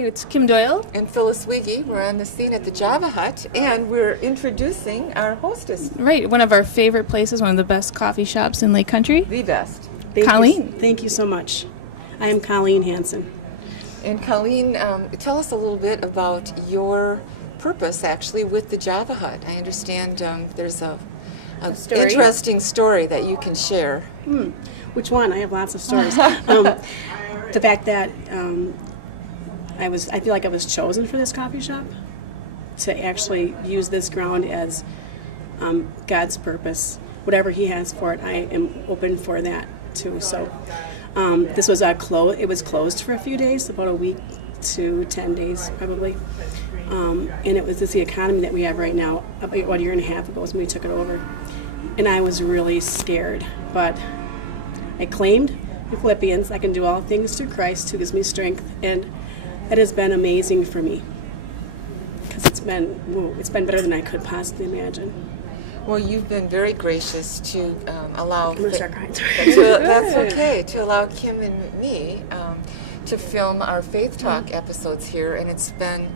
it's Kim Doyle. And Phyllis Wiggy. We're on the scene at the JavaHut, and we're introducing our hostess. Right, one of our favorite places, one of the best coffee shops in Lake Country. The best. Colleen. Thank you so much. I am Colleen Hansen. And Colleen, tell us a little bit about your purpose, actually, with the JavaHut. I understand there's a interesting story that you can share. Which one? I have lots of stories. The fact that I feel like I was chosen for this coffee shop to actually use this ground as God's purpose. Whatever He has for it, I am open for that too. So this was it was closed for a few days, about a week to 10 days probably. And it was the economy that we have right now. About a year and a half ago was when we took it over. And I was really scared, but I claimed in Philippians, I can do all things through Christ who gives me strength, and it has been amazing for me because it's been better than I could possibly imagine. Well, you've been very gracious to allow... I'm going to start crying. That's okay, to allow Kim and me to film our Faith Talk episodes here, and it's been...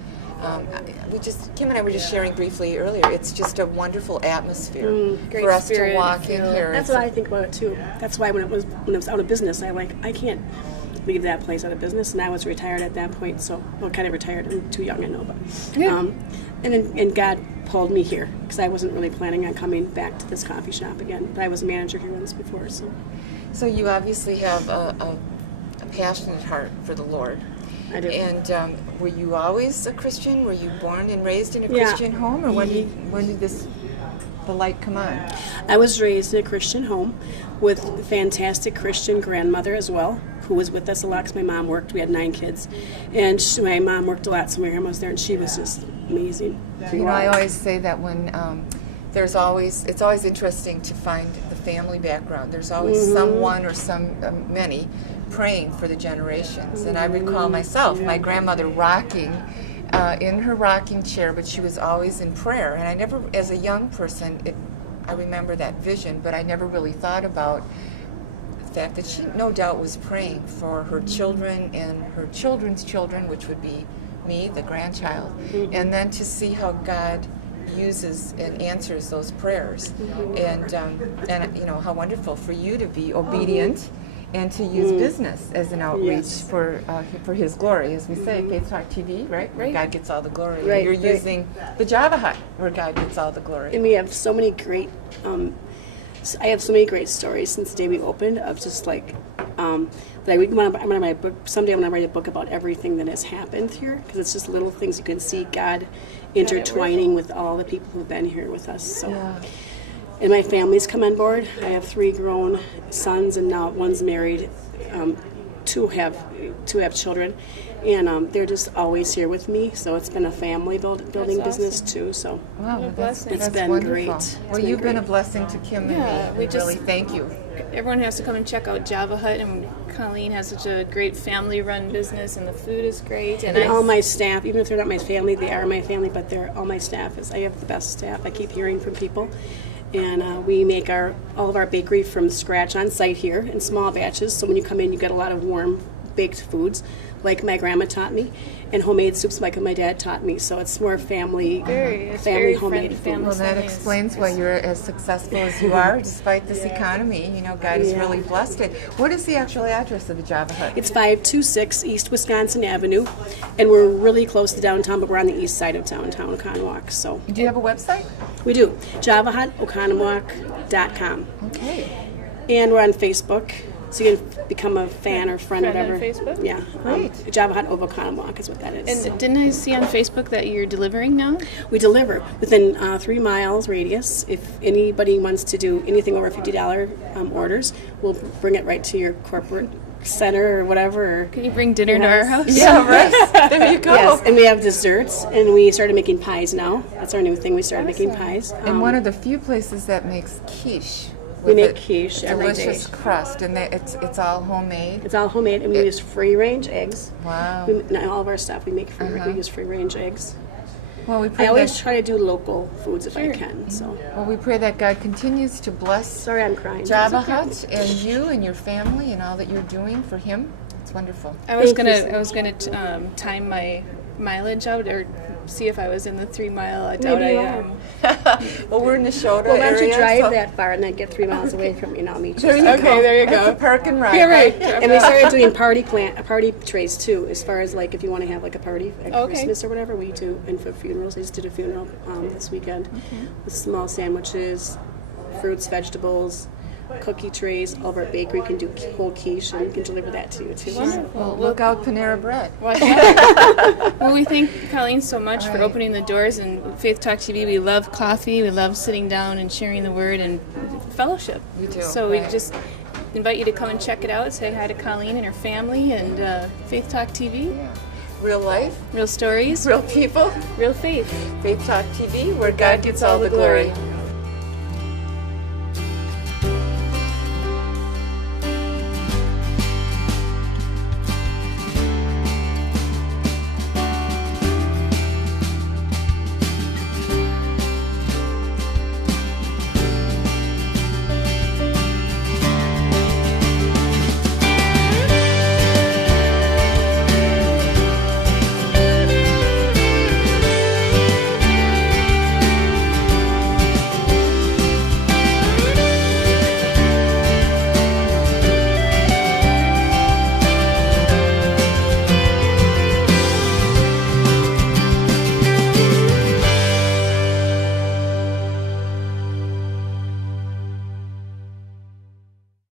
Kim and I were just sharing briefly earlier. It's just a wonderful atmosphere for us to walk in here. That's what I think about it too. That's why when it was out of business, I can't leave that place out of business. And I was retired at that point, kind of retired. I'm too young, I know, but and God pulled me here because I wasn't really planning on coming back to this coffee shop again. But I was a manager here once before, so. So you obviously have a passionate heart for the Lord. I do. And were you always a Christian? Were you born and raised in a Christian home, or when did the light come on? I was raised in a Christian home with a fantastic Christian grandmother as well, who was with us a lot because my mom worked. We had 9 kids, and my mom worked a lot, so my grandma was there, and she was just amazing. You know, I always say that when it's always interesting to find the family background. There's always someone or many praying for the generations. And I recall myself, my grandmother rocking in her rocking chair, but she was always in prayer. And I never, as a young person, I remember that vision, but I never really thought about the fact that she no doubt was praying for her children and her children's children, which would be me, the grandchild, and then to see how God uses and answers those prayers, and you know how wonderful for you to be obedient and to use business as an outreach for His glory, as we say, Faith Talk TV, right? Where God gets all the glory. Right, You're using the JavaHut where God gets all the glory. And we have so many great. I have so many great stories since the day we opened of just like. Someday I'm going to write a book about everything that has happened here, because it's just little things you can see God intertwining with all the people who've been here with us. So, and my family's come on board. I have 3 grown sons, and now one's married. 2 have children, and they're just always here with me. So it's been a family building business too. So That's been wonderful. great. Well, you've been a blessing to Kim and me. We really thank you. Everyone has to come and check out JavaHut, and Colleen has such a great family-run business, and the food is great. And all my staff, even if they're not my family, they are my family, but all my staff I have the best staff. I keep hearing from people. And we make all of our bakery from scratch on site here in small batches. So when you come in, you get a lot of warm baked foods, like my grandma taught me, and homemade soups like my dad taught me. So it's more family homemade food. Well, that explains why you're as successful as you are, despite this economy. You know, God has really blessed it. What is the actual address of the JavaHut? It's 526 East Wisconsin Avenue, and we're really close to downtown, but we're on the east side of downtown Oconomowoc. So, do you have a website? We do. JavaHut, Oconomowoc.com. Okay. And we're on Facebook. So you can become a fan or friend, whatever. On Facebook? Yeah. Great. JavaHut of Oconomowoc is what that is. And didn't I see on Facebook that you're delivering now? We deliver within 3 miles radius. If anybody wants to do anything over $50 orders, we'll bring it right to your corporate center or whatever. Can you bring dinner to our house? Yeah, right. There you go. Yes, and we have desserts, and we started making pies now. That's our new thing. We started making pies. And one of the few places that makes quiche. We make quiche every day. Delicious crust, and it's all homemade. It's all homemade, and we use free-range eggs. Wow. Not all of our stuff we make we use free-range eggs. Well, we pray I always try to do local foods if I can. So. Well, we pray that God continues to bless Sorry, I'm crying. JavaHut and you and your family and all that you're doing for Him. It's wonderful. I was Thank you gonna time my mileage out or see if I was in the 3 mile. I doubt Maybe I you am. Well, we're in the Shota Well, why don't area. you drive so that far and then get 3 miles away from me and I'll meet you. Okay, there you It's a go. park and ride. Yeah, right. And we started doing party trays too, as far as like if you want to have like a party at Okay. Christmas or whatever, we do. And for funerals, I just did a funeral this weekend with small sandwiches, fruits, vegetables, cookie trays. All of our bakery can do whole quiche and we can deliver that to you too. Well, look out Panera Bread. Well, we thank Colleen so much for Right. opening the doors. And Faith Talk TV, we love coffee. We love sitting down and sharing the word and fellowship. We do, So we right. just invite you to come and check it out. Say hi to Colleen and her family. And Faith Talk TV, Yeah. Real life, real stories, real people. real faith. Faith Talk TV, where God gets all the glory.